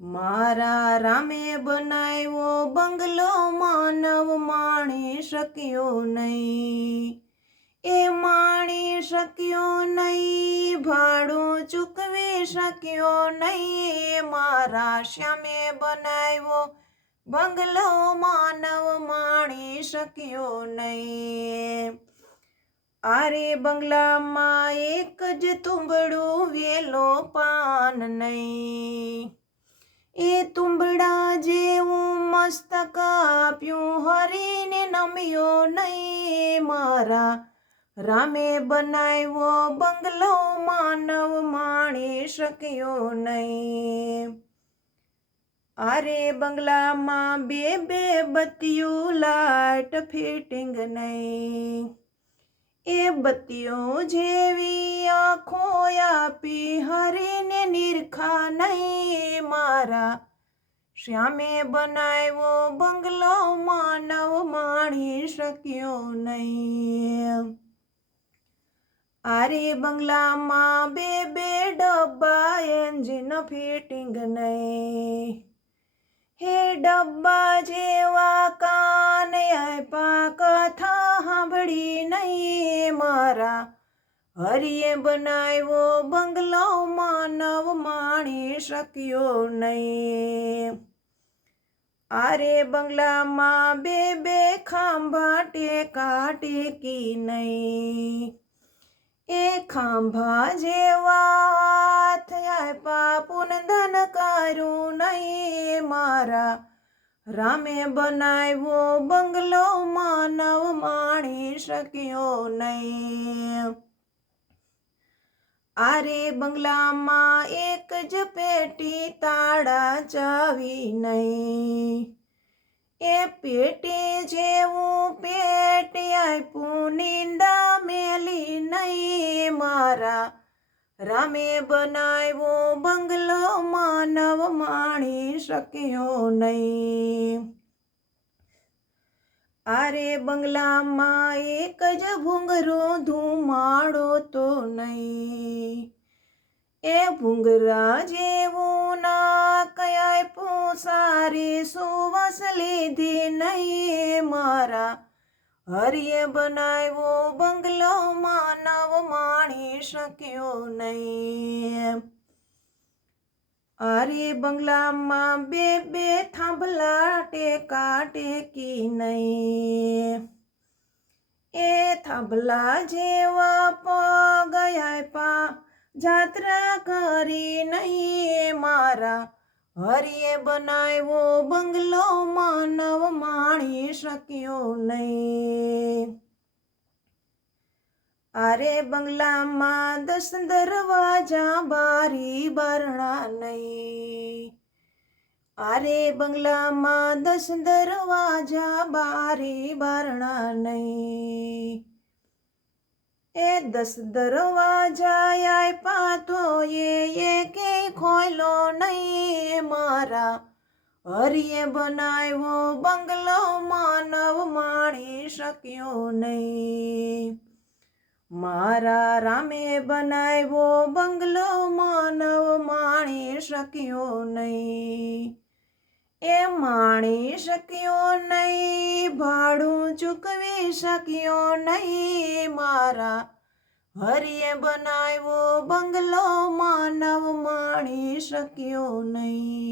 મારા રામે બનાવ્યો બંગલો માનવ માણી શક્યો નહીં, એ માણી શક્યો નહીં, ભાડું ચૂકવી શક્યો નહીં. મારા શ્યામે બનાવ્યો બંગલો માનવ માણી શક્યો નહીં. આરે બંગલામાં એક જ તુંબડું વેલો પાન નહીં, એ તુંબડા જેવું મસ્તક આપ્યું હરીને નમ્યો નહીં. મારા રામે બનાવ્યો બંગલો માનવ માણી શક્યો નહીં. આરે બંગલામાં બે બે બત્તીયું લાઇટ ફિટિંગ નહીં, એ બત્તીઓ જેવી આંખો આપી હરીને નિરખા નહીં. મારા શ્યામે બનાવ્યો બંગલો માનવ માણી શક્યો નહીં. આરે બંગલામાં બે બે ડબ્બા એન્જિન ફિટિંગ નહીં, હે ડબ્બા જેવા કાન આપ્યા કથા સાંભળી નહીં. મારા હરિએ બનાવ્યો બંગલો માનવ માણી શક્યો નહીં. આરે બંગલામાં બે બે ખાંભા ટેકા ટેકી નહીં, એ ખાંભા જેવા હાથ આપ્યા પુનદન કારું નહીં. મારા રામે બનાવ્યો બંગલો માનવ માણી શક્યો નહીં. આરે બંગલામાં એક જ પેટી તાળા ચાવી નહીં, એ પેટી જેવું પેટ આપ્યું નિંદા મેલી નહીં. મારા રામે બનાવ્યો બંગલો માનવ માણી શક્યો નહીં. આરે બંગલામાં એક જ ભૂંગરો ધુમાડો તો નહીં, એ ભૂંગરા જેવું નાક આપ્યું સારી સુવાસ લીધી નહીં. મારા હરિએ બનાવ્યો બંગલો માનવ માણી શક્યો નહીં. આરે બંગલામાં બે બે થાંભલા ટેકા ટેકી નહીં, એ થાંભલા જેવા પગ આપ્યા જાત્રા કરી નહીં. મારા હરિએ બનાવ્યો બંગલો માનવ માણી શક્યો નહીં. આરે બંગલામાં 10 દરવાજા બારી બારણા નહીં, આરે બંગલામાં 10 દરવાજા બારી બારણા નહીં, એ 10 દરવાજા આપ્યા તો એકે ખોયલો નહીં. મારા હરિએ બનાવ્યો બંગલો માનવ માણી શક્યો નહીં. મારા રામે બનાવ્યો બંગલો માનવ માણી શક્યો નહીં, એ માણી શક્યો નહીં, ભાડું ચૂકવી શક્યો નહીં. મારા હરિએ બનાવ્યો બંગલો માનવ માણી શક્યો નહીં.